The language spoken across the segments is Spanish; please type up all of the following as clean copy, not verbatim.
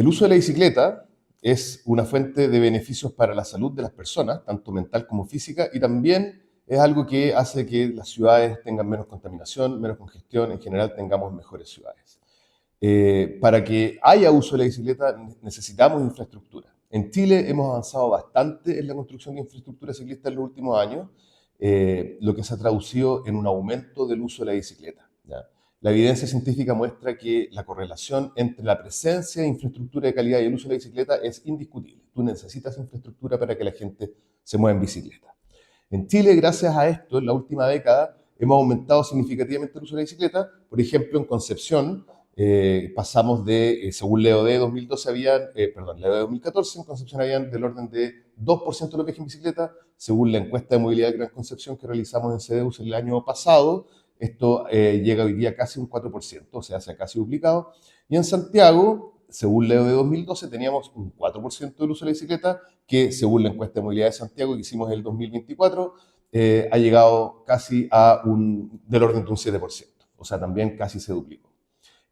El uso de la bicicleta es una fuente de beneficios para la salud de las personas, tanto mental como física, y también es algo que hace que las ciudades tengan menos contaminación, menos congestión, en general tengamos mejores ciudades. Para que haya uso de la bicicleta necesitamos infraestructura. En Chile hemos avanzado bastante en la construcción de infraestructura ciclista en los últimos años, lo que se ha traducido en un aumento del uso de la bicicleta, ¿ya? La evidencia científica muestra que la correlación entre la presencia de infraestructura de calidad y el uso de la bicicleta es indiscutible. Tú necesitas infraestructura para que la gente se mueva en bicicleta. En Chile, gracias a esto, en la última década, hemos aumentado significativamente el uso de la bicicleta. Por ejemplo, en Concepción, pasamos de, según la EOD 2012, la EOD 2014, en Concepción habían del orden de 2% de los viajes en bicicleta. Según la encuesta de movilidad de Gran Concepción que realizamos en CDEUS el año pasado, esto llega hoy día casi un 4%, o sea, se ha casi duplicado. Y en Santiago, según la EOD 2012, teníamos un 4% del uso de la bicicleta, que según la encuesta de movilidad de Santiago que hicimos en el 2024, ha llegado casi a del orden de un 7%, o sea, también casi se duplicó.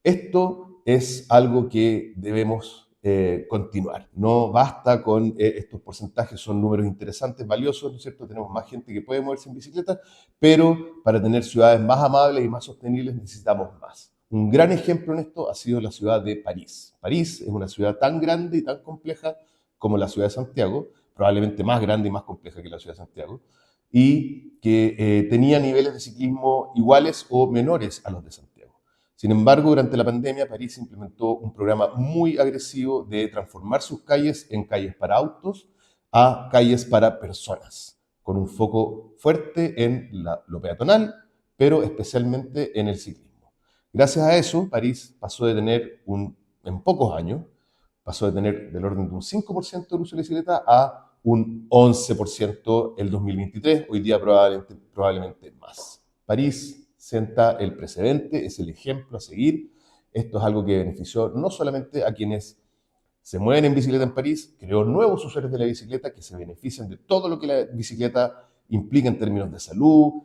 Esto es algo que debemos continuar. No basta con estos porcentajes, son números interesantes, valiosos, ¿no es cierto? Tenemos más gente que puede moverse en bicicleta, pero para tener ciudades más amables y más sostenibles necesitamos más. Un gran ejemplo en esto ha sido la ciudad de París. París es una ciudad tan grande y tan compleja como la ciudad de Santiago, probablemente más grande y más compleja que la ciudad de Santiago, y que tenía niveles de ciclismo iguales o menores a los de Santiago. Sin embargo, durante la pandemia, París implementó un programa muy agresivo de transformar sus calles en calles para autos a calles para personas, con un foco fuerte en lo peatonal, pero especialmente en el ciclismo. Gracias a eso, París pasó de tener, en pocos años, pasó de tener del orden de un 5% de uso de la bicicleta a un 11% el 2023, hoy día probablemente más. París sienta el precedente, es el ejemplo a seguir. Esto es algo que benefició no solamente a quienes se mueven en bicicleta en París, creó nuevos usuarios de la bicicleta que se benefician de todo lo que la bicicleta implica en términos de salud,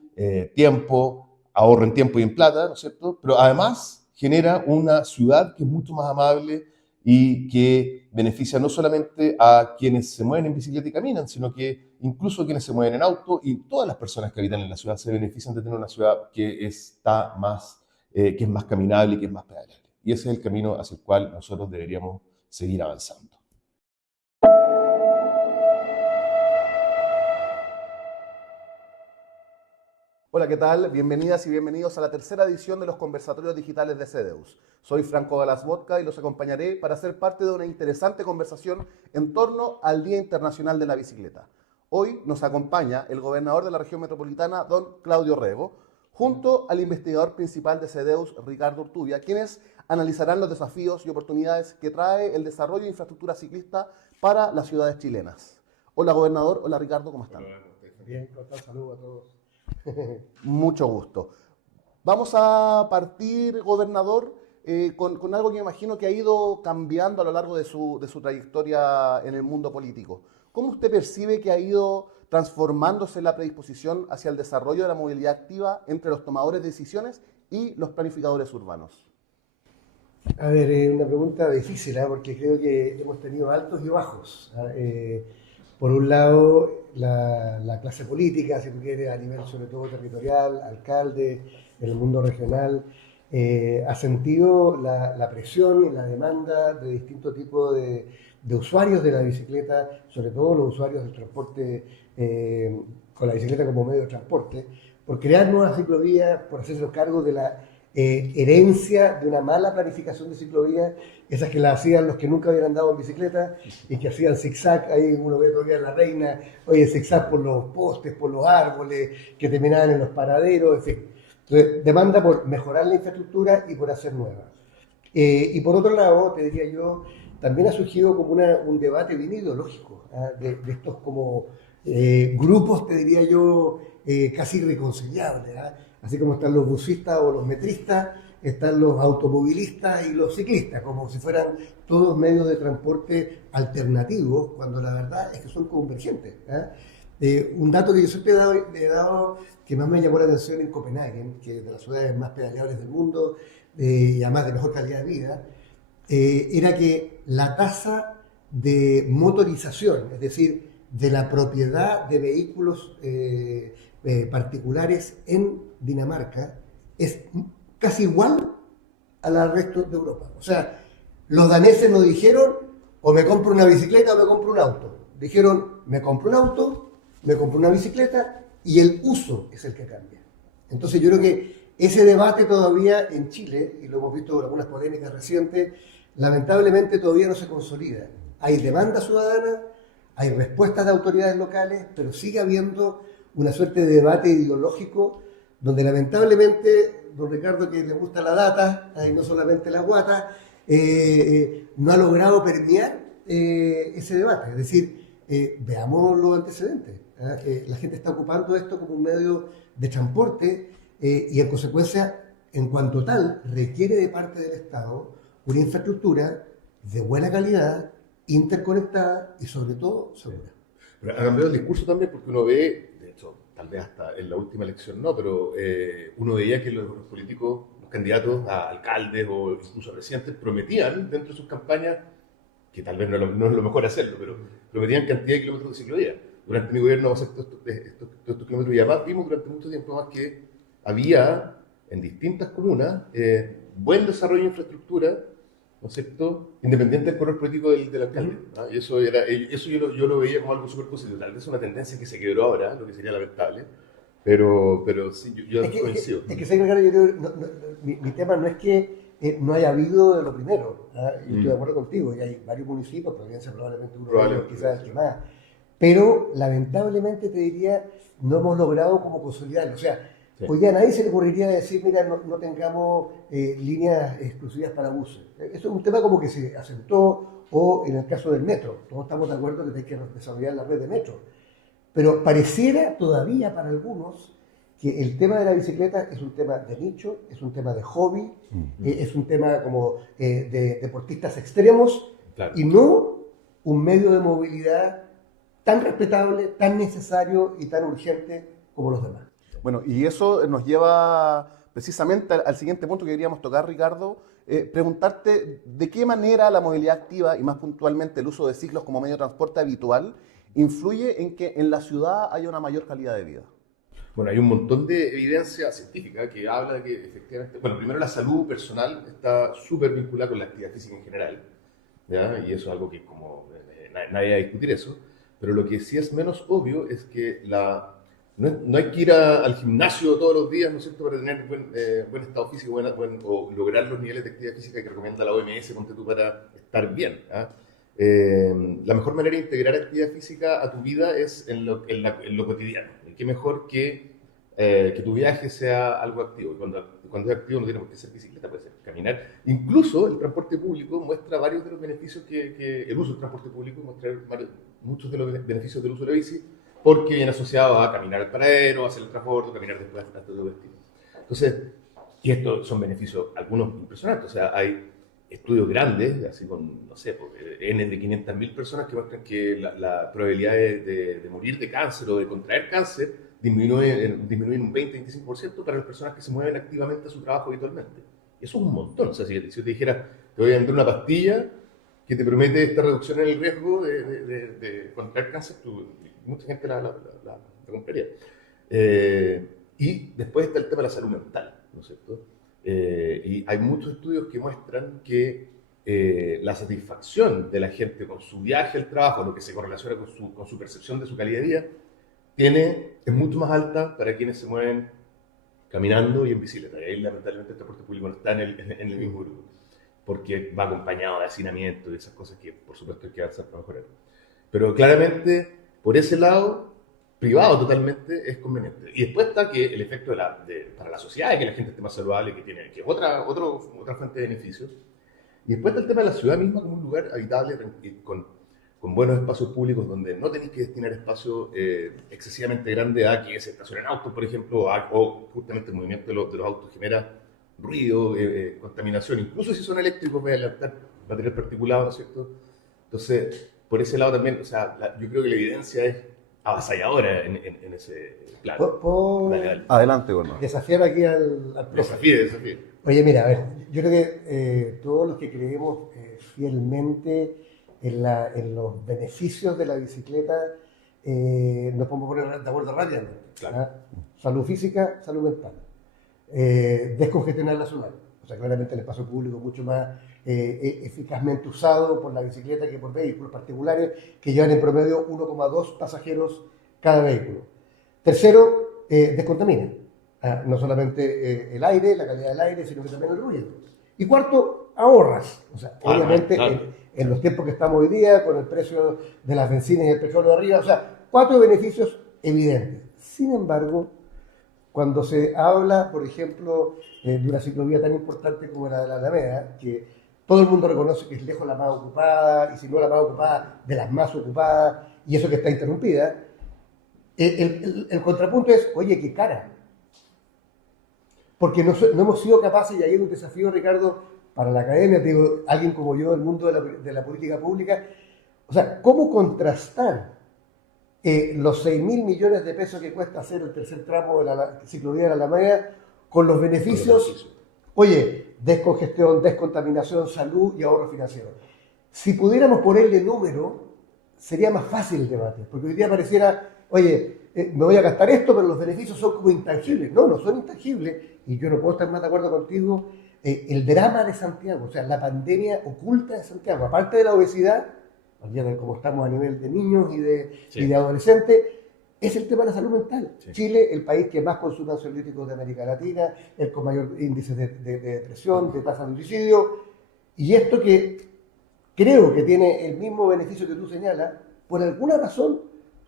tiempo, ahorro en tiempo y en plata, ¿no es cierto? Pero además genera una ciudad que es mucho más amable y que beneficia no solamente a quienes se mueven en bicicleta y caminan, sino que incluso quienes se mueven en auto y todas las personas que habitan en la ciudad se benefician de tener una ciudad que está que es más caminable y que es más pedaleable. Y ese es el camino hacia el cual nosotros deberíamos seguir avanzando. Hola, ¿qué tal? Bienvenidas y bienvenidos a la tercera edición de los conversatorios digitales de CDEUS. Soy Franco Galasbotka y los acompañaré para ser parte de una interesante conversación en torno al Día Internacional de la Bicicleta. Hoy nos acompaña el gobernador de la región metropolitana, don Claudio Rego, junto al investigador principal de CDEUS, Ricardo Urtubia, quienes analizarán los desafíos y oportunidades que trae el desarrollo de infraestructura ciclista para las ciudades chilenas. Hola, gobernador. Hola, Ricardo. ¿Cómo están? Bien, saludos a todos. Mucho gusto. Vamos a partir, gobernador, con algo que me imagino que ha ido cambiando a lo largo de su trayectoria en el mundo político. ¿Cómo usted percibe que ha ido transformándose la predisposición hacia el desarrollo de la movilidad activa entre los tomadores de decisiones y los planificadores urbanos? A ver, una pregunta difícil, porque creo que hemos tenido altos y bajos. Por un lado, la clase política, si tú quieres, a nivel sobre todo territorial, alcalde, en el mundo regional, ha sentido la presión y la demanda de distintos tipos de usuarios de la bicicleta, sobre todo los usuarios del transporte, con la bicicleta como medio de transporte, por crear nuevas ciclovías, por hacerse los cargos de la herencia de una mala planificación de ciclovías, esas que la hacían los que nunca habían andado en bicicleta y que hacían zigzag, ahí uno ve todavía en La Reina, oye, zigzag por los postes, por los árboles, que terminaban en los paraderos, en fin. Entonces, demanda por mejorar la infraestructura y por hacer nueva. Y por otro lado, te diría yo, también ha surgido como un debate bien ideológico, de estos como grupos, te diría yo, casi irreconciliables, así como están los busistas o los metristas, están los automovilistas y los ciclistas, como si fueran todos medios de transporte alternativos, cuando la verdad es que son convergentes. Un dato que yo siempre he dado, que más me llamó la atención en Copenhague, que es de las ciudades más pedaleables del mundo, y además de mejor calidad de vida, era que la tasa de motorización, es decir, de la propiedad de vehículos particulares en Dinamarca, es casi igual a la del resto de Europa. O sea, los daneses no dijeron o me compro una bicicleta o me compro un auto. Dijeron, me compro un auto, me compro una bicicleta y el uso es el que cambia. Entonces yo creo que ese debate todavía en Chile, y lo hemos visto en algunas polémicas recientes, lamentablemente todavía no se consolida. Hay demanda ciudadana, hay respuestas de autoridades locales, pero sigue habiendo una suerte de debate ideológico donde lamentablemente, don Ricardo, que le gusta la data, y no solamente la guata, no ha logrado permear ese debate. Es decir, veamos los antecedentes. La gente está ocupando esto como un medio de transporte y en consecuencia, en cuanto tal, requiere de parte del Estado una infraestructura de buena calidad, interconectada y sobre todo segura. Pero ha cambiado el discurso también porque uno ve, de hecho, tal vez hasta en la última elección no, pero uno veía que los políticos, los candidatos a alcaldes o incluso a presidentes prometían dentro de sus campañas, que tal vez no es lo mejor hacerlo, pero prometían cantidad de kilómetros de ciclovía. Durante mi gobierno vamos a hacer todos estos kilómetros y además vimos durante mucho tiempo más que había en distintas comunas buen desarrollo de infraestructura, ¿no es cierto?, independiente del color político del alcalde. ¿No? Y eso yo lo veía como algo súper positivo. Tal vez es una tendencia que se quebró ahora, lo que sería lamentable, pero sí, yo coincido. Es que, Ricardo, yo creo, mi tema no es que no haya habido de lo primero. Yo estoy de acuerdo contigo, y hay varios municipios, Providencia probablemente uno de ellos, quizás el que más. Pero lamentablemente te diría, no hemos logrado como consolidarlo. O sea, sí. Hoy ya a nadie se le ocurriría decir, mira, no tengamos líneas exclusivas para buses. Eso es un tema como que se aceptó, o en el caso del metro. Todos estamos de acuerdo que hay que desarrollar la red de metro. Pero pareciera todavía para algunos que el tema de la bicicleta es un tema de nicho, es un tema de hobby, es un tema como de deportistas extremos, claro, y no un medio de movilidad tan respetable, tan necesario y tan urgente como los demás. Bueno, y eso nos lleva precisamente al siguiente punto que queríamos tocar, Ricardo. Preguntarte de qué manera la movilidad activa y más puntualmente el uso de ciclos como medio de transporte habitual influye en que en la ciudad haya una mayor calidad de vida. Bueno, hay un montón de evidencia científica que habla de que efectivamente, bueno, primero la salud personal está súper vinculada con la actividad física en general, ¿ya? Y eso es algo que como nadie va a discutir eso, pero lo que sí es menos obvio es que no hay que ir al gimnasio todos los días, ¿no es cierto?, para tener buen estado físico o lograr los niveles de actividad física que recomienda la OMS, ponte tú, para estar bien. La mejor manera de integrar actividad física a tu vida es en lo cotidiano. Y qué mejor que tu viaje sea algo activo. Y cuando es activo no tiene por qué ser bicicleta, puede ser caminar. Incluso el transporte público muestra varios de los beneficios que el uso del transporte público muestra muchos de los beneficios del uso de la bici, porque viene asociado a caminar al paradero, hacer el transporte, caminar después hasta tu destino. Entonces, y estos son beneficios, algunos impresionantes. O sea, hay estudios grandes, así con, no sé, N de 500.000 personas que muestran que la probabilidad de morir de cáncer o de contraer cáncer disminuye un 20-25% para las personas que se mueven activamente a su trabajo habitualmente. Eso es un montón. O sea, si yo te dijera, te voy a vender una pastilla que te promete esta reducción en el riesgo de contraer cáncer, mucha gente la compraría. Y después está el tema de la salud mental, ¿no es cierto? Y hay muchos estudios que muestran que la satisfacción de la gente con su viaje al trabajo, lo que se correlaciona con su percepción de su calidad de vida, es mucho más alta para quienes se mueven caminando y en bicicleta. Y ahí lamentablemente el transporte público no está en el mismo grupo, porque va acompañado de hacinamiento y esas cosas que por supuesto hay que avanzar para mejorar. Pero claramente, por ese lado, privado totalmente, es conveniente. Y después está que el efecto para la sociedad, que la gente esté más saludable, que es otra fuente de beneficios. Y después está el tema de la ciudad misma como un lugar habitable, con buenos espacios públicos, donde no tenéis que destinar espacio excesivamente grande a que se estacionen autos, por ejemplo, o justamente el movimiento de los autos genera ruido, contaminación, incluso si son eléctricos, voy a adelantar material particulado, ¿no es cierto? Entonces, por ese lado también, o sea, yo creo que la evidencia es avasalladora en ese plan. ¿Puedo Dale, dale. Adelante, Gordon. desafiar aquí al profe? Desafíe. Oye, mira, a ver, yo creo que todos los que creemos fielmente en los beneficios de la bicicleta nos podemos poner de acuerdo rápidamente. Claro. ¿Ah? Salud física, salud mental. Descongestionar la ciudad. O sea, claramente el espacio público es mucho más eficazmente usado por la bicicleta que por vehículos particulares que llevan en promedio 1,2 pasajeros cada vehículo. Tercero, descontamina. No solamente el aire, la calidad del aire, sino que también el ruido. Y cuarto, ahorras. O sea, obviamente claro. en los tiempos que estamos hoy día, con el precio de las bencinas y el petróleo arriba, o sea, 4 beneficios evidentes. Sin embargo, cuando se habla, por ejemplo, de una ciclovía tan importante como la de la Alameda, que todo el mundo reconoce que es lejos la más ocupada, y si no la más ocupada, de las más ocupadas, y eso que está interrumpida, el contrapunto es, oye, qué cara. Porque no hemos sido capaces, y ahí es un desafío, Ricardo, para la academia, te digo, alguien como yo del mundo de la política pública, o sea, ¿cómo contrastar los 6.000 millones de pesos que cuesta hacer el tercer tramo de la ciclovía de la Alameda con los beneficios, oye, descongestión, descontaminación, salud y ahorro financiero? Si pudiéramos ponerle número, sería más fácil el debate, porque hoy día pareciera, oye, me voy a gastar esto, pero los beneficios son como intangibles. No, no son intangibles, y yo no puedo estar más de acuerdo contigo. El drama de Santiago, o sea, la pandemia oculta de Santiago, aparte de la obesidad, olvídate cómo estamos a nivel de niños y de adolescentes, es el tema de la salud mental. Sí. Chile, el país que más consume ansiolíticos de América Latina, el con mayor índice de depresión, de tasa de suicidio, y esto que creo que tiene el mismo beneficio que tú señalas, por alguna razón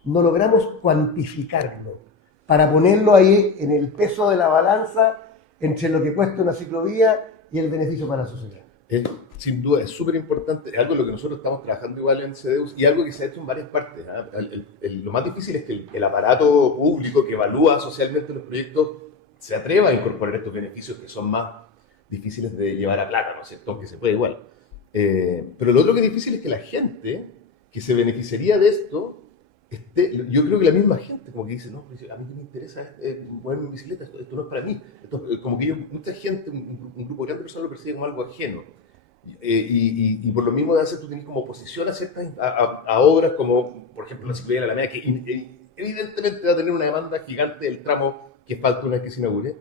no logramos cuantificarlo, para ponerlo ahí en el peso de la balanza entre lo que cuesta una ciclovía y el beneficio para la sociedad. Sin duda, es súper importante, es algo en lo que nosotros estamos trabajando igual en CEDEUS y algo que se ha hecho en varias partes. Lo más difícil es que el aparato público que evalúa socialmente los proyectos se atreva a incorporar estos beneficios que son más difíciles de llevar a plata, ¿no es cierto? Aunque se puede igual. Pero lo otro que es difícil es que la gente que se beneficiaría de esto, yo creo que la misma gente como que dice, no, a mí que me interesa moverme en bicicleta, esto no es para mí. Como que mucha gente, un grupo grande de personas lo percibe como algo ajeno. Y por lo mismo de hacer tú tienes como oposición a ciertas a obras como, por ejemplo, la ciclovía de la Alameda, que evidentemente va a tener una demanda gigante del tramo que falta una vez que se inaugure.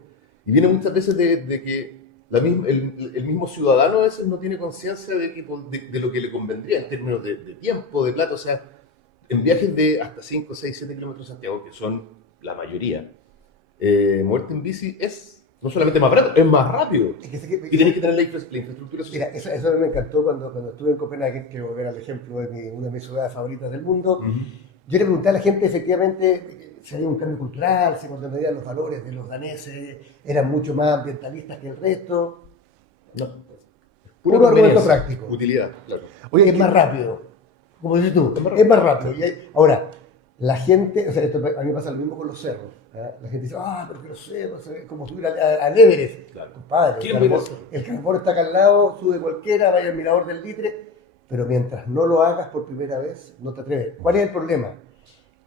Y viene muchas veces de que el mismo ciudadano a veces no tiene conciencia de lo que le convendría en términos de tiempo, de plata. O sea, en viajes de hasta 5, 6, 7 kilómetros a Santiago, que son la mayoría, moverte en bici es no solamente más barato, es más rápido. Y tienes que tener la infraestructura social. Mira, eso me encantó cuando estuve en Copenhague, que volver al ejemplo de una de mis ciudades favoritas del mundo. Yo le pregunté a la gente efectivamente si había un cambio cultural, si contemplarían los valores de los daneses, eran mucho más ambientalistas que el resto. No. Puro argumento práctico. Utilidad, claro. Oye, es más rápido. Como dices tú, es más rápido. Ahora, la gente, o sea, a mí me pasa lo mismo con los cerros. La gente dice, pero que los cerros, es como subir al Everest. Claro. Compadre, el carbón está acá al lado, sube cualquiera, vaya al mirador del Litre, pero mientras no lo hagas por primera vez, no te atreves. ¿Cuál es el problema?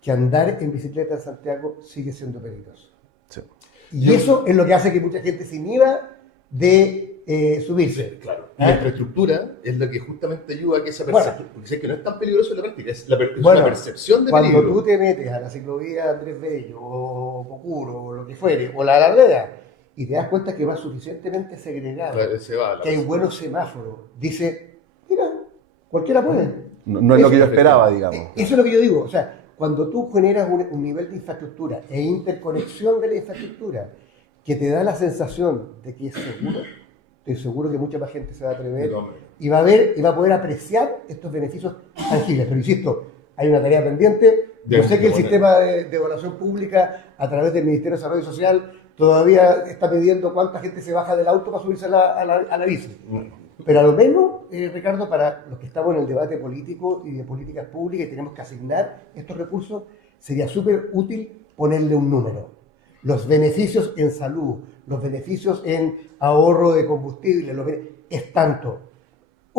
Que andar en bicicleta en Santiago sigue siendo peligroso. Sí. Y eso es lo que hace que mucha gente se inhiba de subirse. Sí, claro. La infraestructura es lo que justamente ayuda a que esa percepción, porque sé que no es tan peligroso en la práctica, es la percepción de peligro. Cuando tú te metes a la ciclovía Andrés Bello, o Bocuro, o lo que fuere, o la Alameda, y te das cuenta que va suficientemente segregado, que hay buenos semáforos, dice, mira, cualquiera puede. No es lo que yo esperaba, digamos. Eso es lo que yo digo, o sea, cuando tú generas un nivel de infraestructura e interconexión de la infraestructura que te da la sensación de que es seguro, estoy seguro que mucha más gente se va a atrever y va a poder apreciar estos beneficios tangibles. Pero insisto, hay una tarea pendiente. Yo sé que el sistema de evaluación pública a través del Ministerio de Desarrollo Social todavía está midiendo cuánta gente se baja del auto para subirse a la bici. Pero a lo menos, Ricardo, para los que estamos en el debate político y de políticas públicas y tenemos que asignar estos recursos, sería súper útil ponerle un número. Los beneficios en salud, los beneficios en ahorro de combustible, es tanto.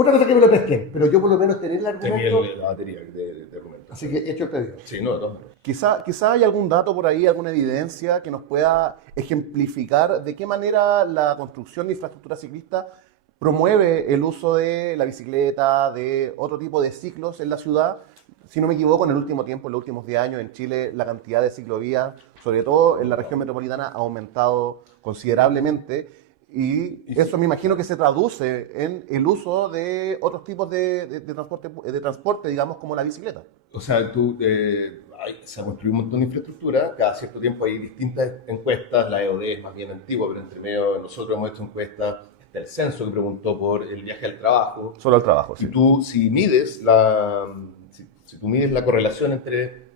Otra cosa que me lo presten, pero yo por lo menos tener el Tenía argumento. la batería de argumentos. Así que he hecho el pedido. Sí, no, de todas maneras. Quizá hay algún dato por ahí, alguna evidencia que nos pueda ejemplificar de qué manera la construcción de infraestructura ciclista promueve el uso de la bicicleta, de otro tipo de ciclos en la ciudad. Si no me equivoco, en el último tiempo, en los últimos 10 años en Chile, la cantidad de ciclovías, sobre todo en la región metropolitana, ha aumentado considerablemente. Y eso me imagino que se traduce en el uso de otros tipos de transporte, digamos, como la bicicleta. O sea, se ha construido un montón de infraestructura, cada cierto tiempo hay distintas encuestas, la EOD es más bien antigua, pero entre medio nosotros hemos hecho encuestas, está el censo que preguntó por el viaje al trabajo. Solo al trabajo, Y tú, si tú mides la correlación entre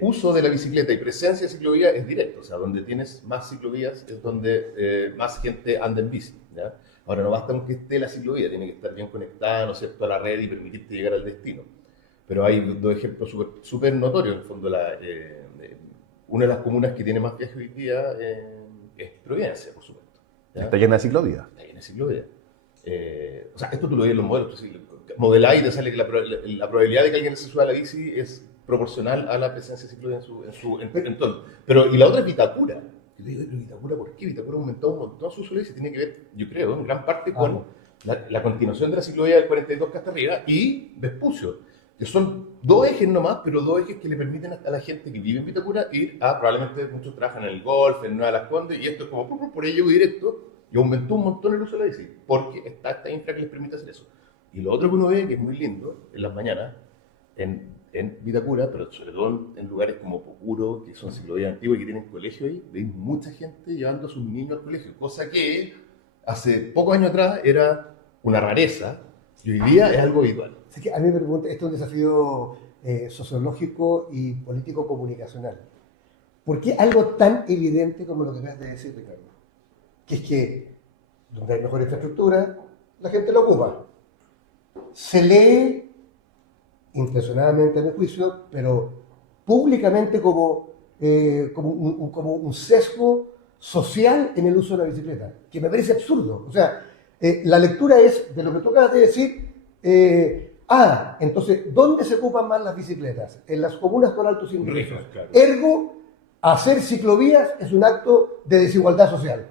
uso de la bicicleta y presencia de ciclovía, es directo. O sea, donde tienes más ciclovías es donde más gente anda en bici, ¿ya? Ahora, no basta con que esté la ciclovía, tiene que estar bien conectada, ¿no es cierto?, a la red y permitirte llegar al destino. Pero hay dos ejemplos súper notorios. En el fondo, una de las comunas que tiene más viajes hoy día es Providencia, por supuesto, ¿ya? Está llena de ciclovías. Está llena de ciclovía. O sea, esto tú lo ves en los modelos. Modeláis y te sale que la probabilidad de que alguien se suba a la bici es proporcional a la presencia de ciclovía en su entorno. Pero, y la otra es Vitacura. Yo te digo, ¿pero Vitacura por qué? Vitacura ha aumentado un montón su uso de la bici. Tiene que ver, yo creo, en gran parte con la continuación de la ciclovía del 42 que hasta arriba y Vespucio, que son dos ejes nomás, pero dos ejes que le permiten a la gente que vive en Vitacura ir a, probablemente muchos trabajan en el Golf, en Nueva Las Condes, y esto es como por ahí llego directo, y aumentó un montón el uso de la bici, porque está esta infra que les permite hacer eso. Y lo otro que uno ve, que es muy lindo, en las mañanas, en Vitacura, pero sobre todo en lugares como Pocuro, que son ciclovías antiguas y que tienen colegio ahí, veis mucha gente llevando a sus niños al colegio, cosa que hace pocos años atrás era una rareza, y hoy día es algo habitual. Así que a mí me pregunta, esto es un desafío sociológico y político-comunicacional. ¿Por qué algo tan evidente como lo que acabas de decir, Ricardo? Que es que donde hay mejor infraestructura, la gente lo ocupa. Se lee, intencionadamente a mi juicio, pero públicamente como un sesgo social en el uso de la bicicleta, que me parece absurdo. O sea, la lectura es, de lo que tú acabas de decir, entonces, ¿dónde se ocupan más las bicicletas? En las comunas con altos ingresos. Claro. Ergo, hacer ciclovías es un acto de desigualdad social.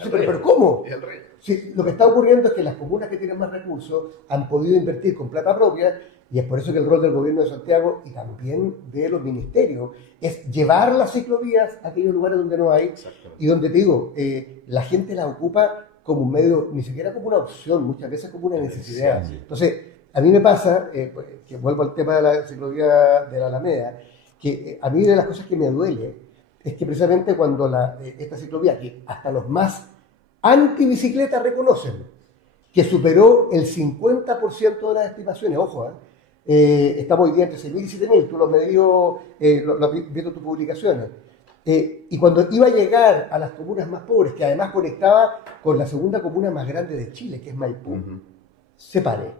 Sí, pero ¿cómo? Es al revés. Sí, lo que está ocurriendo es que las comunas que tienen más recursos han podido invertir con plata propia, y es por eso que el rol del gobierno de Santiago y también de los ministerios es llevar las ciclovías a aquellos lugares donde no hay, y donde, te digo, la gente la ocupa como un medio, ni siquiera como una opción, muchas veces como una necesidad. Entonces, a mí me pasa, que vuelvo al tema de la ciclovía de la Alameda, que a mí de las cosas que me duele es que precisamente cuando esta ciclovía, que hasta los más antibicicletas reconocen que superó el 50% de las estimaciones, ojo, estamos hoy día entre 6.000 y 7.000, tú lo has medido, lo has visto tus publicaciones, y cuando iba a llegar a las comunas más pobres, que además conectaba con la segunda comuna más grande de Chile, que es Maipú, se pare.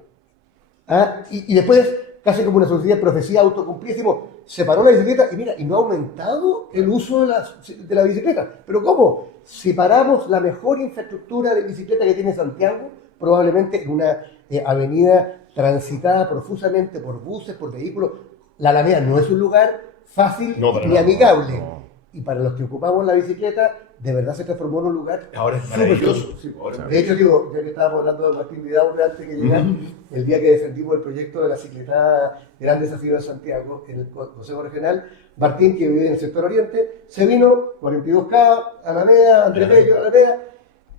Y después, casi como una sociedad de profecía autocumplida, decimos, se paró la bicicleta y mira, y no ha aumentado el uso de la bicicleta. ¿Pero cómo? Si paramos la mejor infraestructura de bicicleta que tiene Santiago, probablemente en una avenida transitada profusamente por buses, por vehículos, la Alameda no es un lugar fácil ni amigable. No. Y para los que ocupamos la bicicleta, de verdad se transformó en un lugar ahora es maravilloso. Sí. De hecho, digo, ya que estábamos hablando de Martín Vidaurre antes que llegara, el día que defendimos el proyecto de la cicletada Gran Desafío de Santiago en el Consejo Regional, Martín, que vive en el sector oriente, se vino, 42K, Alameda, Andrés Bello, Alameda,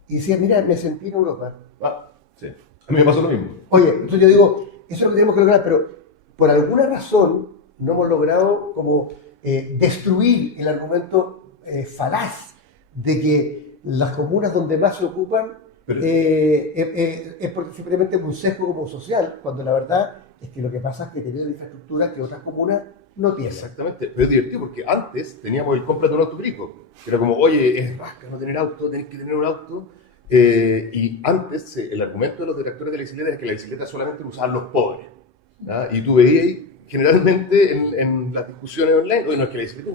y decía, mira, me sentí en Europa. Sí. A mí me pasó lo mismo. Oye, entonces yo digo, eso es lo que tenemos que lograr, pero por alguna razón no hemos logrado como destruir el argumento falaz de que las comunas donde más se ocupan es porque simplemente un sesgo como social, cuando la verdad es que lo que pasa es que tienen infraestructura que otras comunas no tienen. Exactamente, pero es divertido porque antes teníamos el cómprate un auto rico, que era como, oye, es rasca no tener auto, tenés que tener un auto, y antes el argumento de los detractores de la bicicleta es que la bicicleta solamente la usaban los pobres, ¿ya? Y tú veías generalmente en las discusiones online, oye, no, es que la bicicleta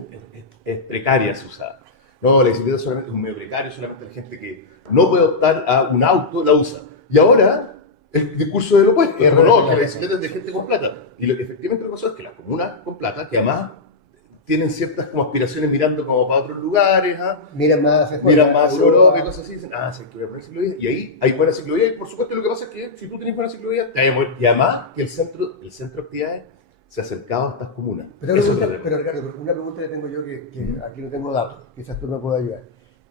es precaria se usaba. No, la bicicleta solamente es un medio precario, solamente la gente que no puede optar a un auto la usa. Y ahora el discurso del opuesto, Es como no, que la verdad. bicicleta es de gente con plata. Y efectivamente lo que pasó es que las comunas con plata, que además tienen ciertas como aspiraciones mirando como para otros lugares, ¿ah? Miran más hacia Miran más hacia Europa y Europa. cosas así, dicen, sí, que voy a poner ciclovía. Y ahí hay buena ciclovía, y por supuesto lo que pasa es que si tú tienes buena ciclovía, te vas a mover. Y además que el centro de actividades se ha acercado a estas comunas. Pero, Eso es lo pero Ricardo, una pregunta que tengo yo que aquí no tengo datos, quizás tú me puedas ayudar.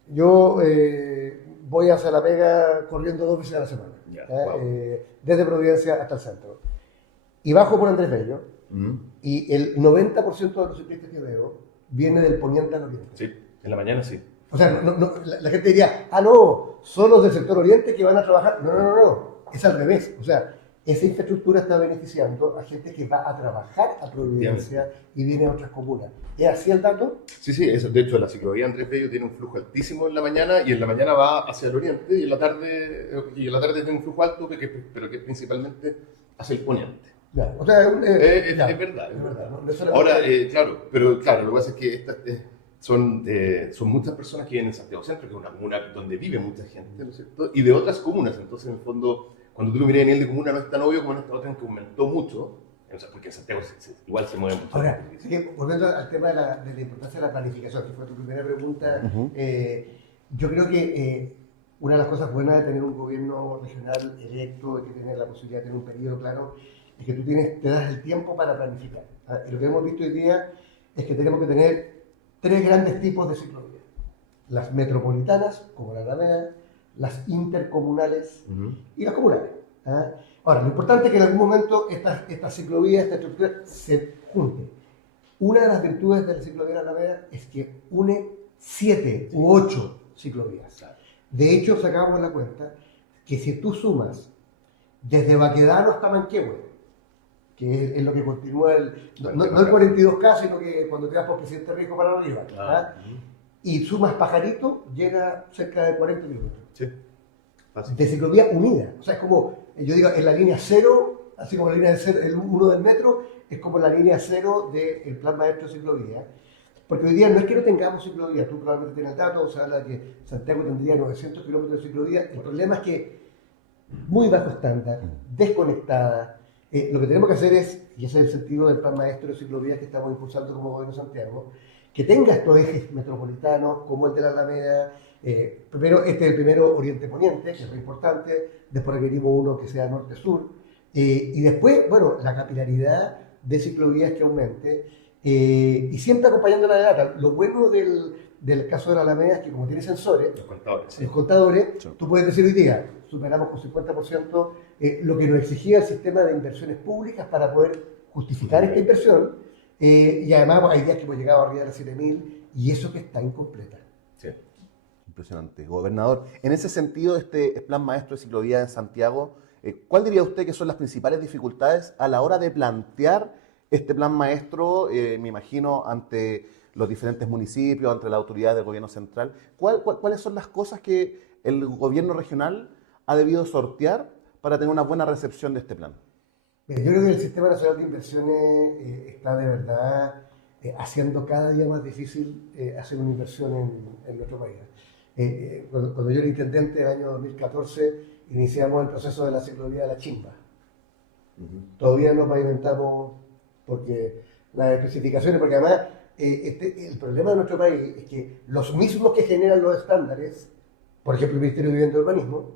Yo voy hacia La Pega corriendo 2 veces a la semana, Ya, ¿ya? wow. Desde Providencia hasta el centro. Y bajo por Andrés Bello, Ujú. y el 90% de los ciclistas que veo viene del poniente al oriente. Sí, en la mañana sí. O sea, la gente diría, no, son los del sector oriente que van a trabajar. No, es al revés. O sea, esa infraestructura está beneficiando a gente que va a trabajar a Providencia y viene a otras comunas. ¿Es así el dato? Sí, eso. De hecho, la ciclovía Andrés Bello tiene un flujo altísimo en la mañana y en la mañana va hacia el oriente y en la tarde tiene un flujo alto, pero que principalmente hacia el poniente. Ya, o sea, Es ya, verdad, es verdad. No es solamente- Ahora, claro, lo que pasa es que son muchas personas que viven en Santiago Centro, que es una comuna donde vive mucha gente, ¿no es cierto? Y de otras comunas. Entonces, en el fondo, cuando tú lo miras a nivel de comuna, no es tan obvio como en esta otra, que aumentó mucho, o sea, porque en Santiago igual se mueve mucho. Ahora, así que, volviendo al tema de la importancia de la planificación, que fue tu primera pregunta, yo creo que una de las cosas buenas de tener un gobierno regional electo y que tener la posibilidad de tener un periodo claro es que tú te das el tiempo para planificar. Y lo que hemos visto hoy día es que tenemos que tener 3 grandes tipos de ciclovías. Las metropolitanas, como la Alameda, las intercomunales Ujú. y las comunales. ¿Ah? Ahora, lo importante es que en algún momento esta ciclovía, esta estructura se junte. Una de las virtudes de la ciclovía de la Alameda es que une 7 u 8 ciclovías. De hecho, sacamos la cuenta que si tú sumas desde Baquedano hasta Manquehue, que es lo que continúa no el 42K, sino que cuando te vas por Presidente Rico para arriba, ¿ah? Y sumas Pajarito, llega cerca de 40 kilómetros. Sí, fácil. De ciclovía unida. O sea, es como, yo digo, en la línea 0, así como la línea 0, el 1 del metro, es como la línea 0 del plan maestro de ciclovía. Porque hoy día no es que no tengamos ciclovía, tú probablemente tienes datos, se habla de que Santiago tendría 900 kilómetros de ciclovía. El problema es que muy bajo estándar, desconectada. Lo que tenemos que hacer es, y ese es el sentido del plan maestro de ciclovías que estamos impulsando como Gobierno de Santiago, que tenga estos ejes metropolitanos como el de la Alameda. Primero, este es el primero oriente-poniente, que es lo importante. Después requerimos uno que sea norte-sur. Y después, bueno, la capilaridad de ciclovías que aumente. Y siempre acompañando la data. Lo bueno del caso de la Alameda es que como tiene sensores, Los contadores. los contadores, Sí. tú puedes decir hoy día, superamos con 50% lo que nos exigía el sistema de inversiones públicas para poder justificar esta inversión. Y además hay días que hemos llegado arriba de las 7.000 y eso que está incompleta. Sí. Impresionante. Gobernador, en ese sentido, este plan maestro de ciclovía en Santiago, ¿cuál diría usted que son las principales dificultades a la hora de plantear este plan maestro, me imagino, ante los diferentes municipios, ante la autoridad del gobierno central? ¿Cuáles son las cosas que el gobierno regional ha debido sortear para tener una buena recepción de este plan? Mira, yo creo que el Sistema Nacional de Inversiones está de verdad haciendo cada día más difícil hacer una inversión en nuestro país. Cuando yo era intendente en el año 2014, iniciamos el proceso de la ciclovía de la Chimba. Todavía no pavimentamos porque las especificaciones, porque además el problema de nuestro país es que los mismos que generan los estándares, por ejemplo el Ministerio de Vivienda y Urbanismo,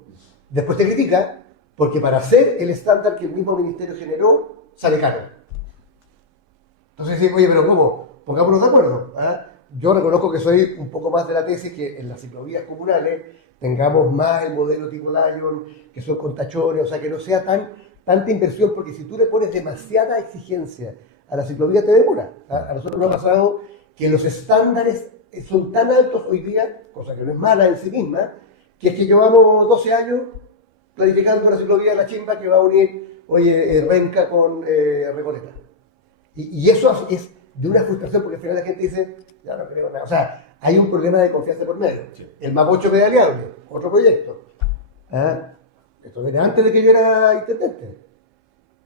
después te critica porque para hacer el estándar que el mismo ministerio generó, sale caro. Entonces digo, oye, pero ¿cómo? Pongámonos de acuerdo. ¿Ah? Yo reconozco que soy un poco más de la tesis que en las ciclovías comunales tengamos más el modelo tipo Lion, que son con tachones, o sea, que no sea tanta inversión, porque si tú le pones demasiada exigencia a la ciclovía te demora. ¿Ah? A nosotros nos ha pasado que los estándares son tan altos hoy día, cosa que no es mala en sí misma, que es que llevamos 12 años planificando la ciclovía de la Chimba que va a unir, Renca con Recoleta. Y eso es de una frustración, porque al final la gente dice, ya no creo nada. O sea, hay un problema de confianza por medio. Sí. El Mapocho pedaleable, otro proyecto. ¿Ah? Esto viene antes de que yo era intendente.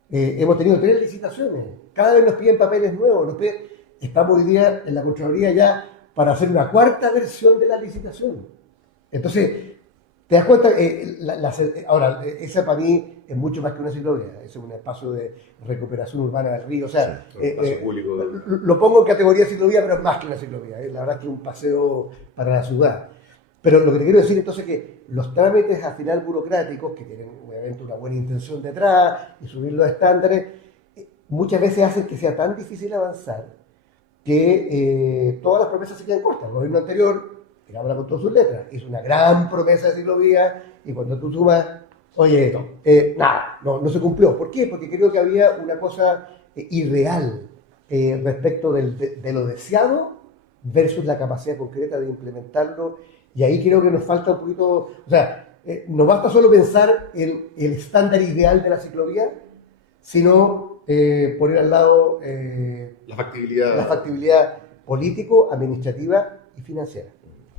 Hemos tenido 3 licitaciones. Cada vez nos piden papeles nuevos. Estamos hoy día en la Contraloría ya para hacer una 4ª versión de la licitación. Entonces, ¿Te das cuenta? Ahora, esa para mí es mucho más que una ciclovía, es un espacio de recuperación urbana del río. O sea, Sí, un espacio público. lo pongo en categoría ciclovía, pero es más que una ciclovía. La verdad es que es un paseo para la ciudad. Pero lo que te quiero decir entonces es que los trámites al final burocráticos, que tienen obviamente una buena intención detrás y subir los estándares, muchas veces hacen que sea tan difícil avanzar que todas las promesas se quedan cortas. El gobierno anterior, que habla con todas sus letras, hizo una gran promesa de ciclovía y cuando tú sumas, oye, nada, no se cumplió. ¿Por qué? Porque creo que había una cosa irreal respecto de lo deseado versus la capacidad concreta de implementarlo. Y ahí creo que nos falta un poquito, o sea, no basta solo pensar en el estándar ideal de la ciclovía, sino poner al lado La factibilidad. la factibilidad político, administrativa y financiera.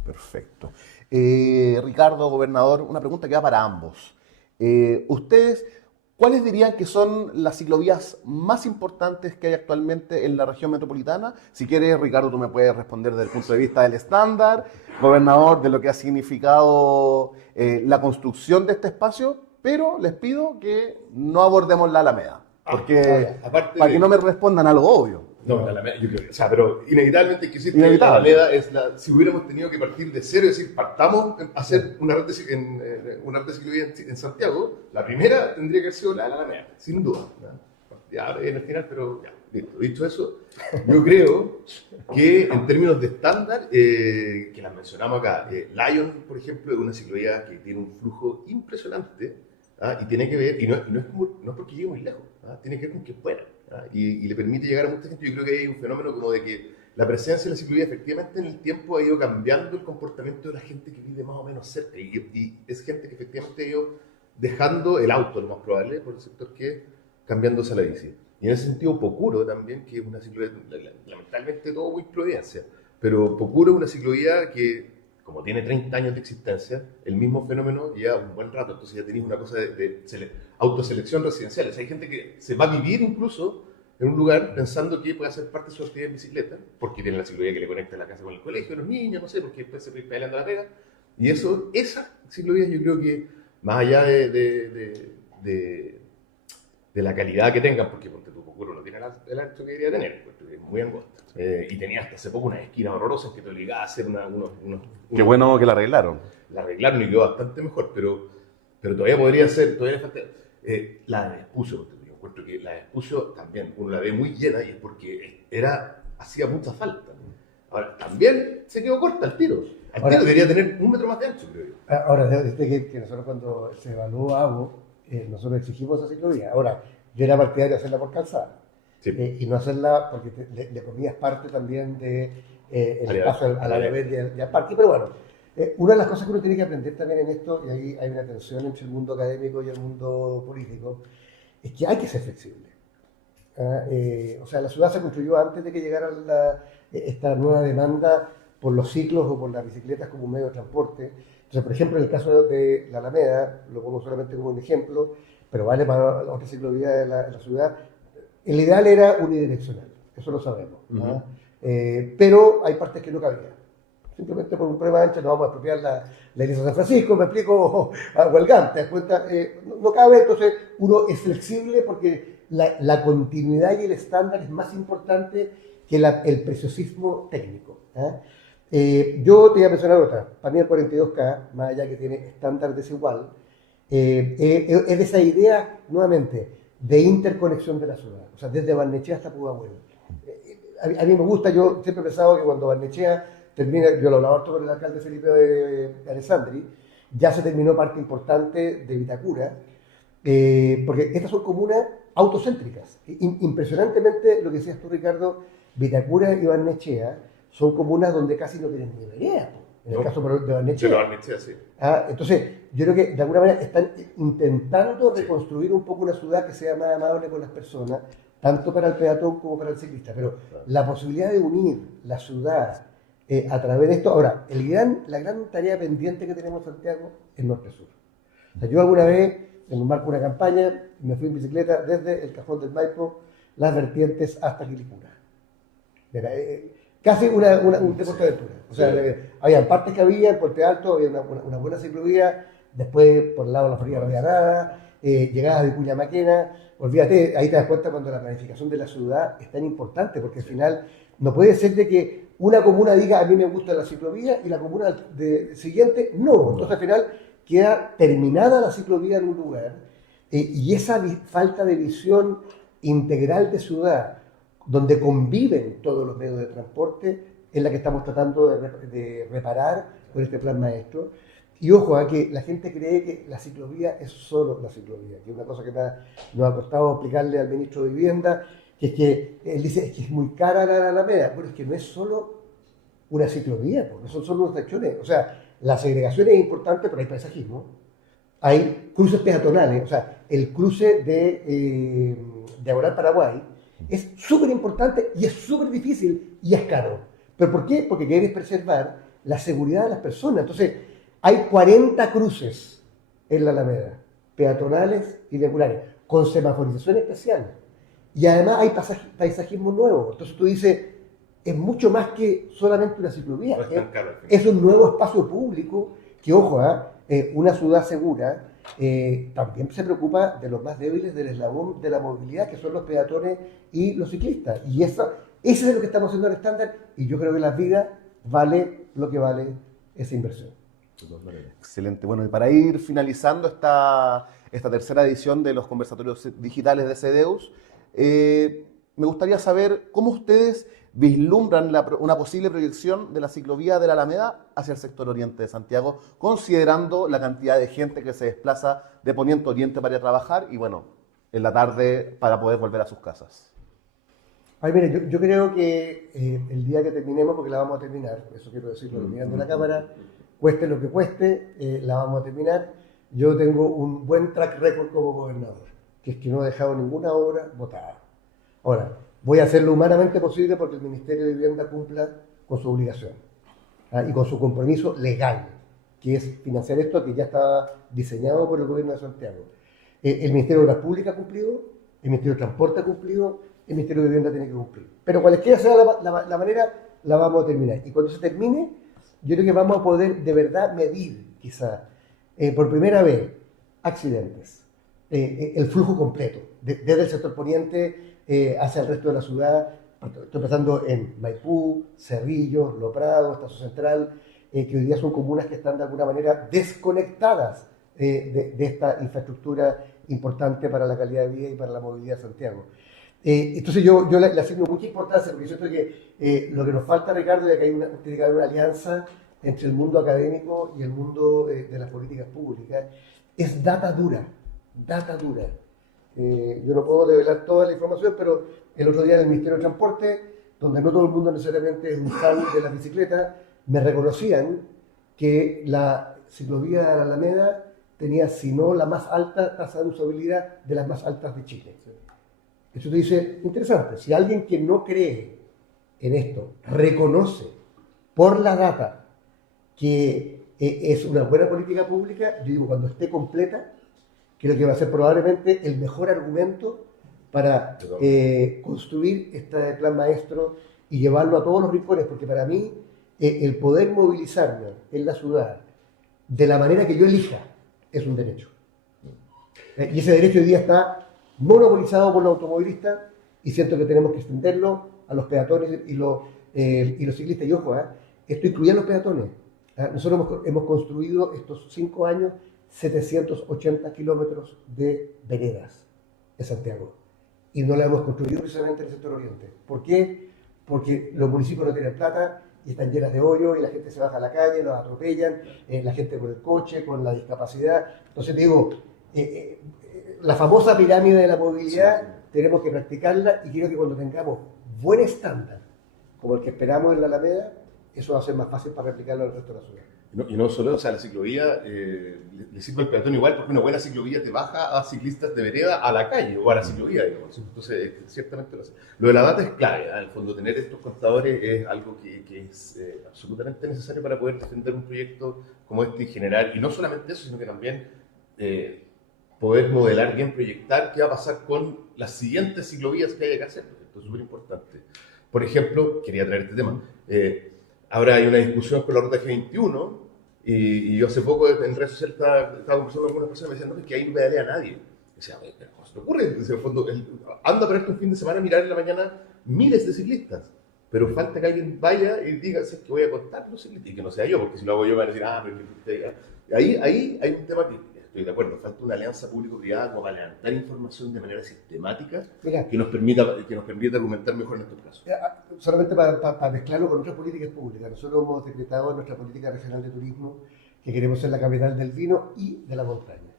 Perfecto. Ricardo, gobernador, una pregunta que va para ambos. Ustedes, ¿cuáles dirían que son las ciclovías más importantes que hay actualmente en la región metropolitana? Si quieres, Ricardo, tú me puedes responder desde el punto de vista del estándar, gobernador, de lo que ha significado la construcción de este espacio, pero les pido que no abordemos la Alameda, porque aparte para de- que no me respondan algo obvio. No, la Alameda, yo creo que, o sea, pero inevitablemente que existe Inevitable. la Alameda es si hubiéramos tenido que partir de cero, es decir, partamos a hacer una red de ciclovía en Santiago, la primera tendría que haber sido la de la Alameda, sin duda. ¿no? Ya en el final, pero ya, listo. Dicho eso, yo creo que en términos de estándar, que las mencionamos acá, Lion, por ejemplo, es una ciclovía que tiene un flujo impresionante, y tiene que ver, y no es porque llegue muy lejos, tiene que ver con que es buena. Y le permite llegar a mucha gente. Yo creo que hay un fenómeno como de que la presencia de la ciclovía efectivamente en el tiempo ha ido cambiando el comportamiento de la gente que vive más o menos cerca y es gente que efectivamente ha ido dejando el auto, lo más probable, por el sector que es, cambiándose a la bici. Y en ese sentido Pocuro también, que es una ciclovía, lamentablemente todo muy Providencia, pero Pocuro es una ciclovía que, como tiene 30 años de existencia, el mismo fenómeno lleva un buen rato, entonces ya tenéis una cosa de autoselección residencial. O sea, hay gente que se va a vivir incluso en un lugar pensando que puede hacer parte de su actividad en bicicleta, porque tiene la ciclovía que le conecta la casa con el colegio, los niños, no sé, porque después se puede ir pedaleando a la pega. Y eso, esa ciclovía yo creo que, más allá de la calidad que tengan, porque ponte tu Pocuro no tiene el ancho que debería tener, porque es muy angosta. Y tenía hasta hace poco unas esquinas horrorosas que te obligaba a hacer Qué bueno que la arreglaron. la arreglaron y quedó bastante mejor, pero todavía podría ser, todavía le falta. La de Vespucio, yo encuentro que la de Vespucio también uno la ve muy llena y es porque hacía mucha falta. Ahora, también se quedó corta al tiro. Al tiro debería tener 1 metro más de ancho, creo yo. Ahora, desde que nosotros cuando se evaluó AVO, nosotros exigimos esa ciclovía. Ahora, yo era partidario de hacerla por calzada. Sí. Y no hacerla porque le comías parte también de el espacio al área verde y al parque. Pero bueno, una de las cosas que uno tiene que aprender también en esto, y ahí hay una tensión entre el mundo académico y el mundo político, es que hay que ser flexible. O sea, la ciudad se construyó antes de que llegara esta nueva demanda por los ciclos o por las bicicletas como un medio de transporte. Entonces, por ejemplo, en el caso de la Alameda, lo pongo solamente como un ejemplo, pero vale para la otra ciclovía de la ciudad. El ideal era unidireccional, eso lo sabemos. Uh-huh. Pero hay partes que no cabían. Simplemente por un problema de ancho no vamos a expropiar la iglesia de San Francisco, me explico, a Huelgán, ¿te das cuenta? No cabe, entonces uno es flexible porque la continuidad y el estándar es más importante que el preciosismo técnico. Yo te voy a mencionar otra, para mí el 42K, más allá que tiene estándar desigual, es de esa idea, nuevamente, de interconexión de la ciudad, o sea, desde Barnechea hasta Pudahuel. A mí me gusta, yo siempre he pensado que cuando Barnechea termina, yo lo hablaba harto con el alcalde Felipe de Alessandri, ya se terminó parte importante de Vitacura, porque estas son comunas autocéntricas. Impresionantemente, lo que decías tú, Ricardo, Vitacura y Barnechea son comunas donde casi no tienen ni vereda, en el caso de Barnechea. De Barnechea, sí. Entonces, yo creo que de alguna manera están intentando reconstruir un poco una ciudad que sea más amable con las personas, tanto para el peatón como para el ciclista. Pero la posibilidad de unir la ciudad a través de esto. Ahora, la gran tarea pendiente que tenemos en Santiago es norte-sur. O sea, yo alguna vez, en el marco de una campaña, me fui en bicicleta desde el Cajón del Maipo, las vertientes hasta Quilicura. Casi un deporte de aventura. O sea, había partes que había en Puente Alto, había una buena ciclovía, después por el lado de la Florida no había nada, llegabas a Vicuña Maquena, olvídate, ahí te das cuenta cuando la planificación de la ciudad es tan importante, porque al final no puede ser de que una comuna diga a mí me gusta la ciclovía y la comuna siguiente no. Entonces al final queda terminada la ciclovía en un lugar y esa falta de visión integral de ciudad, donde conviven todos los medios de transporte, es la que estamos tratando de reparar con este plan maestro. Y ojo, a que la gente cree que la ciclovía es solo la ciclovía, que es una cosa que nos ha costado explicarle al ministro de Vivienda, que es que él dice es que es muy cara la Alameda. Bueno, es que no es solo una ciclovía, no son solo unas secciones. O sea, la segregación es importante, pero hay paisajismo. Hay cruces peatonales, o sea, el cruce de Diagonal Paraguay es súper importante y es súper difícil y es caro. ¿Pero por qué? Porque quieres preservar la seguridad de las personas. Entonces, hay 40 cruces en la Alameda, peatonales y vehiculares, con semaforización especial. Y además hay paisajismo nuevo. Entonces tú dices, es mucho más que solamente una ciclovía. No es tan caro, es un nuevo espacio público que, ojo, una ciudad segura también se preocupa de los más débiles del eslabón de la movilidad, que son los peatones y los ciclistas. Y eso es lo que estamos haciendo al estándar, y yo creo que la vida vale lo que vale esa inversión. Excelente. Bueno, y para ir finalizando esta tercera edición de los conversatorios digitales de CEDEUS, me gustaría saber cómo ustedes vislumbran una posible proyección de la ciclovía de la Alameda hacia el sector oriente de Santiago, considerando la cantidad de gente que se desplaza de poniente a oriente para ir a trabajar y, bueno, en la tarde para poder volver a sus casas. Ay, mire, yo creo que el día que terminemos, porque la vamos a terminar, eso quiero decirlo mirando la cámara, cueste lo que cueste, la vamos a terminar. Yo tengo un buen track record como gobernador, que es que no he dejado ninguna obra botada. Ahora, voy a hacer lo humanamente posible porque el Ministerio de Vivienda cumpla con su obligación y con su compromiso legal, que es financiar esto que ya está diseñado por el gobierno de Santiago. El Ministerio de Obras Públicas ha cumplido, el Ministerio de Transporte ha cumplido, el Ministerio de Vivienda tiene que cumplir. Pero cualquiera sea la manera, la vamos a terminar. Y cuando se termine, yo creo que vamos a poder de verdad medir, quizá, por primera vez, accidentes, el flujo completo, desde el sector poniente hacia el resto de la ciudad. Estoy pensando en Maipú, Cerrillos, Lo Prado, Estación Central, que hoy día son comunas que están de alguna manera desconectadas de esta infraestructura importante para la calidad de vida y para la movilidad de Santiago. Entonces yo le asigno mucha importancia, porque yo siento que lo que nos falta, Ricardo, es que tiene que haber una alianza entre el mundo académico y el mundo de las políticas públicas. Es data dura, data dura. Yo no puedo develar toda la información, pero el otro día en el Ministerio de Transporte, donde no todo el mundo necesariamente es un fan de las bicicletas, me reconocían que la ciclovía de la Alameda tenía, si no la más alta tasa de usabilidad, de las más altas de Chile. Eso te dice, interesante, si alguien que no cree en esto reconoce por la data que es una buena política pública, yo digo, cuando esté completa, creo que va a ser probablemente el mejor argumento para construir este plan maestro y llevarlo a todos los rincones, porque para mí el poder movilizarme en la ciudad de la manera que yo elija es un derecho. Y ese derecho hoy día está monopolizado por los automovilistas y siento que tenemos que extenderlo a los peatones y los ciclistas. Y ojo, esto incluye a los peatones. Nosotros hemos construido estos 5 años 780 kilómetros de veredas en Santiago. Y no la hemos construido precisamente en el sector oriente. ¿Por qué? Porque los municipios no tienen plata y están llenas de hoyos y la gente se baja a la calle, los atropellan, la gente con el coche, con la discapacidad. Entonces digo, la famosa pirámide de la movilidad tenemos que practicarla y creo que cuando tengamos buen estándar, como el que esperamos en la Alameda, eso va a ser más fácil para replicarlo en el resto de la ciudad. Y no solo, o sea, la ciclovía le sirve al peatón igual, porque una buena ciclovía te baja a ciclistas de vereda a la calle, o a la ciclovía, digamos. Entonces, ciertamente lo hace. Lo de la data es clave, en el fondo tener estos contadores es algo que es absolutamente necesario para poder defender un proyecto como este y generar, y no solamente eso, sino que también poder modelar bien, proyectar qué va a pasar con las siguientes ciclovías que haya que hacer. Esto es súper importante. Por ejemplo, quería traer este tema. Ahora hay una discusión con la ruta G21 Y yo hace poco en redes sociales estaba conversando con algunas personas y me decían, no, es que ahí no pedalea nadie. Y decía, oye, pero ¿cómo se te ocurre? Dice, en el fondo, anda por este un fin de semana a mirar en la mañana miles de ciclistas. Pero falta que alguien vaya y diga, si es que voy a contar los ciclistas. Y que no sea yo, porque si lo hago yo me van a decir, pero que ahí hay un tema que estoy de acuerdo. Falta una alianza público-privada como para levantar información de manera sistemática Mira, que nos permita argumentar mejor en estos casos. solamente para mezclarlo con otras políticas públicas, nosotros hemos decretado en nuestra política regional de turismo que queremos ser la capital del vino y de la montaña.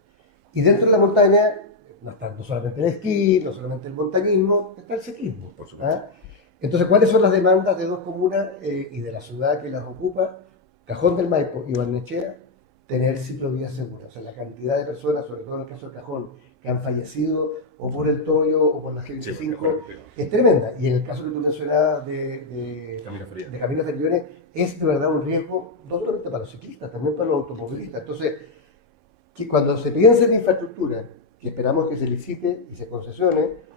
Y dentro de la montaña no está no solamente el esquí, no solamente el montañismo, está el ciclismo. Por supuesto. ¿Ah? Entonces, ¿cuáles son las demandas de dos comunas y de la ciudad que las ocupa? Cajón del Maipo y Barnechea, tener ciclovías seguras. O sea, la cantidad de personas, sobre todo en el caso de Cajón, que han fallecido o por el toyo o por la G25, es tremenda. Y en el caso que tú mencionabas de Camino Ferriones, es de verdad un riesgo, no solamente para los ciclistas, también para los automovilistas. Entonces, que cuando se piensa en infraestructura, que esperamos que se licite y se concesione,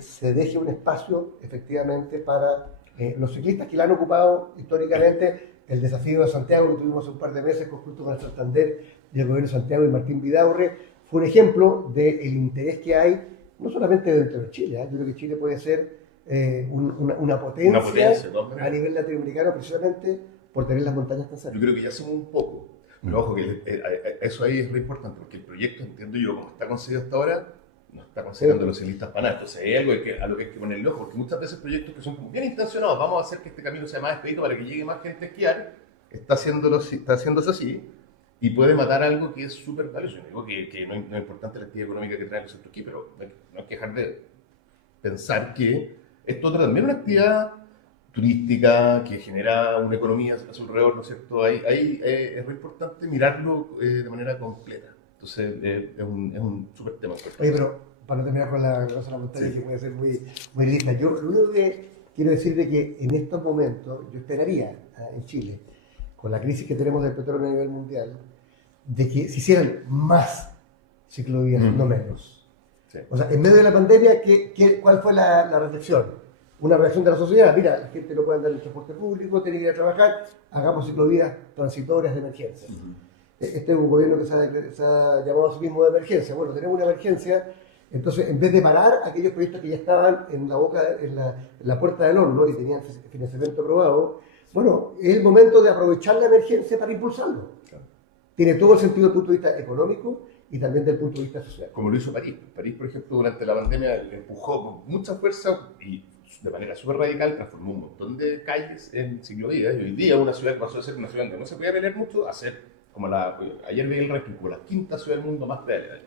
se deje un espacio efectivamente para los ciclistas que la han ocupado históricamente. El desafío de Santiago que tuvimos hace un par de meses junto con el Santander y el gobierno de Santiago y Martín Vidaurre fue un ejemplo del interés que hay, no solamente dentro de Chile, yo creo que Chile puede ser una potencia a nivel latinoamericano precisamente por tener las montañas tan cerca. Yo creo que ya somos un poco, pero ojo que eso ahí es muy importante, porque el proyecto, entiendo yo, como está concebido hasta ahora, no está considerando los ciclistas para nada. Entonces hay algo a lo que hay que ponerle ojo, porque muchas veces proyectos que son como bien intencionados, vamos a hacer que este camino sea más expedito para que llegue más gente a esquiar, está haciéndose así, y puede matar algo que es súper valioso. Yo digo que no es importante la actividad económica que trae el centro esquí, pero no hay que dejar de pensar que esto también es una actividad turística que genera una economía a su alrededor, ¿no es cierto? Ahí es muy importante mirarlo de manera completa. Entonces, es un súper tema. Oye, pero para no terminar con la cosa de la montaña, que puede ser muy, muy lista, yo lo único que quiero decir de que en estos momentos yo esperaría en Chile, con la crisis que tenemos del petróleo a nivel mundial, de que se hicieran más ciclovías, no menos. Sí. O sea, en medio de la pandemia, ¿cuál fue la reflexión? Una reacción de la sociedad. Mira, la gente no puede andar en el transporte público, tiene que ir a trabajar, hagamos ciclovías transitorias de emergencia. Este es un gobierno que se ha llamado a sí mismo de emergencia. Bueno, tenemos una emergencia, entonces en vez de parar aquellos proyectos que ya estaban en la puerta del horno y tenían financiamiento aprobado, bueno, es el momento de aprovechar la emergencia para impulsarlo. Claro. Tiene todo el sentido desde el punto de vista económico y también desde el punto de vista social. Como lo hizo París. París, por ejemplo, durante la pandemia empujó con mucha fuerza y de manera súper radical transformó un montón de calles en ciclovías. Y hoy día una ciudad que pasó de ser una ciudad donde no se podía pelear mucho a ser, ayer vi el ranking, como la quinta ciudad del mundo más pedaleada.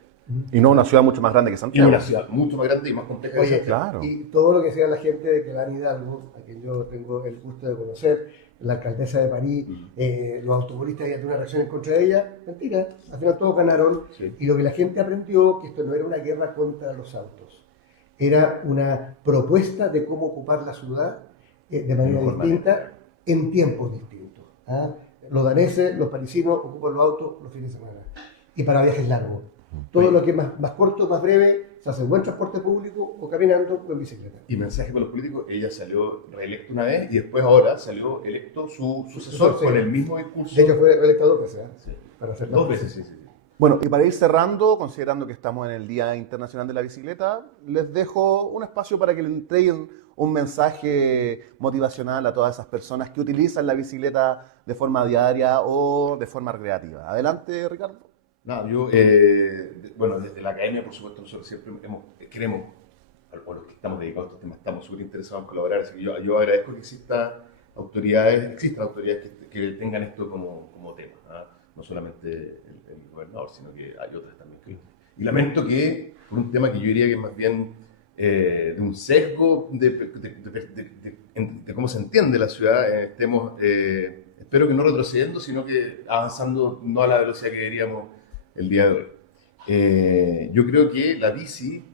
Y no una ciudad mucho más grande que Santiago. Y una ciudad mucho más grande y más compleja que Santiago. Claro. Y todo lo que sea la gente de Clan Hidalgo, a quien yo tengo el gusto de conocer, la alcaldesa de París, los automovilistas ya tuvieron una reacción en contra de ella, mentira, al final todos ganaron. Sí. Y lo que la gente aprendió, que esto no era una guerra contra los autos, era una propuesta de cómo ocupar la ciudad de manera distinta, en tiempos distintos. Los daneses, los parisinos ocupan los autos los fines de semana y para viajes largos. Todo lo que es más corto, más breve, se hace en buen transporte público o caminando o en bicicleta. Y mensaje para los políticos, ella salió reelecta una vez y después ahora salió electo su sucesor con el mismo discurso. De hecho fue reelecta 2 veces. Sí. Para hacer 2 veces, sí. Bueno, y para ir cerrando, considerando que estamos en el Día Internacional de la Bicicleta, les dejo un espacio para que le entreguen un mensaje motivacional a todas esas personas que utilizan la bicicleta de forma diaria o de forma recreativa. Adelante, Ricardo. No, yo, bueno, desde la academia, por supuesto, nosotros siempre queremos, o los que estamos dedicados a estos temas, estamos súper interesados en colaborar, así que yo agradezco que existan autoridades que tengan esto como tema, no solamente el gobernador, sino que hay otras también que lo tienen. Y lamento que, por un tema que yo diría que es más bien de un sesgo de cómo se entiende la ciudad, estemos, espero que no retrocediendo, sino que avanzando no a la velocidad que deberíamos el día de hoy. Yo creo que la bici,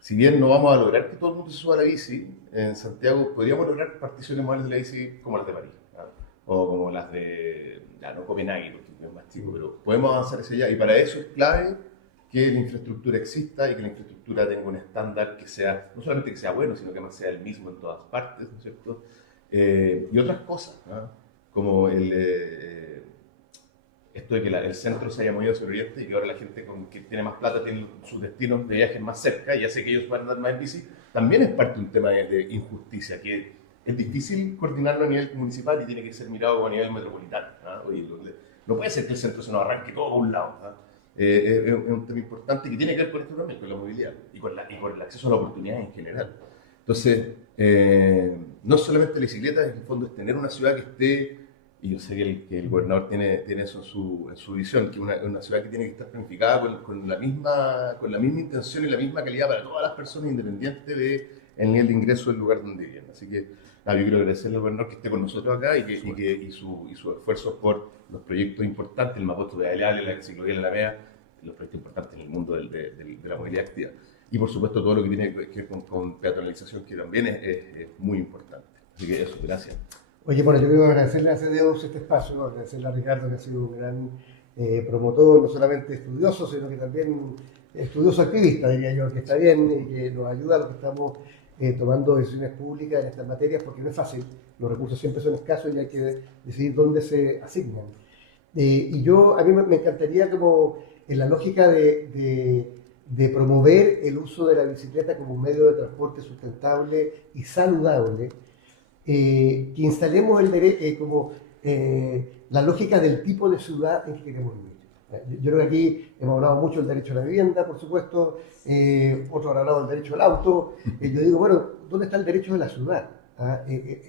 si bien no vamos a lograr que todo el mundo se suba a la bici, en Santiago podríamos lograr particiones más de la bici como las de París, o como las de, no Copenhague, porque es más chico, pero podemos avanzar hacia allá. Y para eso es clave que la infraestructura exista y que la infraestructura tenga un estándar que sea, no solamente que sea bueno, sino que además sea el mismo en todas partes, ¿no es cierto? Y otras cosas, como esto de que el centro se haya movido hacia el oriente y que ahora la gente que tiene más plata tiene sus destinos de viajes más cerca y hace que ellos puedan andar más en bici, también es parte de un tema de injusticia, que es difícil coordinarlo a nivel municipal y tiene que ser mirado a nivel metropolitano. Oye, no puede ser que el centro se nos arranque todo a un lado. Es un tema importante que tiene que ver con esto también, con la movilidad y con el acceso a la oportunidad en general. Entonces, no solamente la bicicleta, en el fondo es tener una ciudad que esté, y yo sé que el gobernador tiene eso en su visión, que es una ciudad que tiene que estar planificada con la misma intención y la misma calidad para todas las personas, independientes del nivel de ingreso del lugar donde viven. Así que yo quiero agradecerle al gobernador que esté con nosotros acá y sus esfuerzos por los proyectos importantes, el Mapocho de Aleale, la ciclovía en la Mea, los proyectos importantes en el mundo de la movilidad activa. Y por supuesto todo lo que tiene que ver con peatonalización, que también es muy importante. Así que eso, gracias. Oye, bueno, yo quiero agradecerle a CDEUS este espacio, agradecerle a Ricardo, que ha sido un gran promotor, no solamente estudioso, sino que también estudioso activista, diría yo, que está bien y que nos ayuda a los que estamos tomando decisiones públicas en estas materias, porque no es fácil, los recursos siempre son escasos y hay que decidir dónde se asignan. Y a mí me encantaría, como en la lógica de promover el uso de la bicicleta como un medio de transporte sustentable y saludable, que instalemos la lógica del tipo de ciudad en que queremos vivir. Yo creo que aquí hemos hablado mucho del derecho a la vivienda, por supuesto, otros han hablado del derecho al auto. Yo digo, bueno, ¿dónde está el derecho de la ciudad?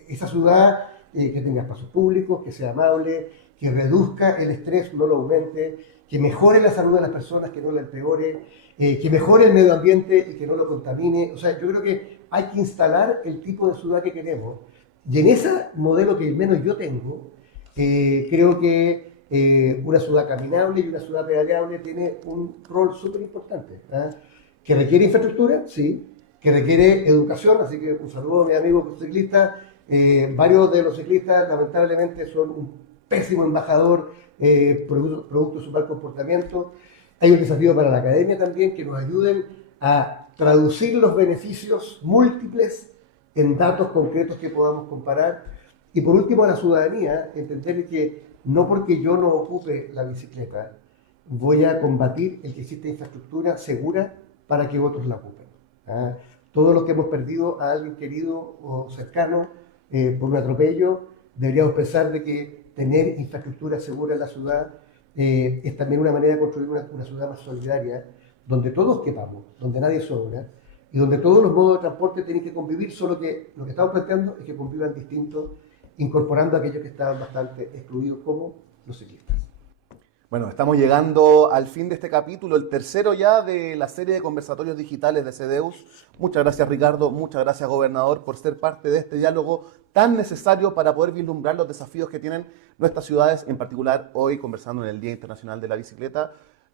Esa ciudad que tenga espacios públicos, que sea amable, que reduzca el estrés, no lo aumente, que mejore la salud de las personas, que no la empeore, que mejore el medio ambiente y que no lo contamine. O sea, yo creo que hay que instalar el tipo de ciudad que queremos. Y en ese modelo que al menos yo tengo, creo que una ciudad caminable y una ciudad pedaleable tiene un rol súper importante. Que requiere infraestructura, sí, que requiere educación, así que un saludo a mis amigos ciclistas. Varios de los ciclistas lamentablemente son un pésimo embajador producto de su mal comportamiento. Hay un desafío para la academia también, que nos ayuden a traducir los beneficios múltiples en datos concretos que podamos comparar. Y por último, a la ciudadanía, entender que no porque yo no ocupe la bicicleta, voy a combatir el que existe infraestructura segura para que otros la ocupen. Todos los que hemos perdido a alguien querido o cercano por un atropello, deberíamos pensar de que tener infraestructura segura en la ciudad es también una manera de construir una ciudad más solidaria, donde todos quepamos, donde nadie sobra, y donde todos los modos de transporte tienen que convivir, solo que lo que estamos planteando es que convivan distintos, incorporando a aquellos que estaban bastante excluidos, como los ciclistas. Bueno, estamos llegando al fin de este capítulo, el tercero ya de la serie de conversatorios digitales de CDEUS. Muchas gracias, Ricardo, muchas gracias, gobernador, por ser parte de este diálogo tan necesario para poder vislumbrar los desafíos que tienen nuestras ciudades, en particular hoy conversando en el Día Internacional de la Bicicleta,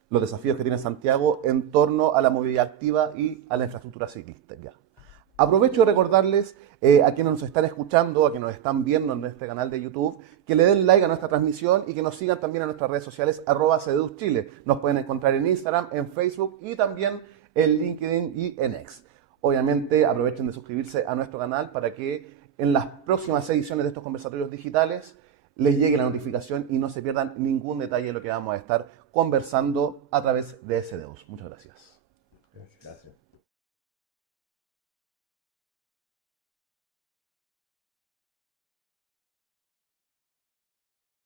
los desafíos que tiene Santiago en torno a la movilidad activa y a la infraestructura ciclista. Aprovecho de recordarles a quienes nos están escuchando, a quienes nos están viendo en este canal de YouTube, que le den like a nuestra transmisión y que nos sigan también en nuestras redes sociales, @CDEUSChile. Nos pueden encontrar en Instagram, en Facebook y también en LinkedIn y en X. Obviamente aprovechen de suscribirse a nuestro canal para que en las próximas ediciones de estos conversatorios digitales les llegue la notificación y no se pierdan ningún detalle de lo que vamos a estar conversando a través de CDEUS. Muchas gracias.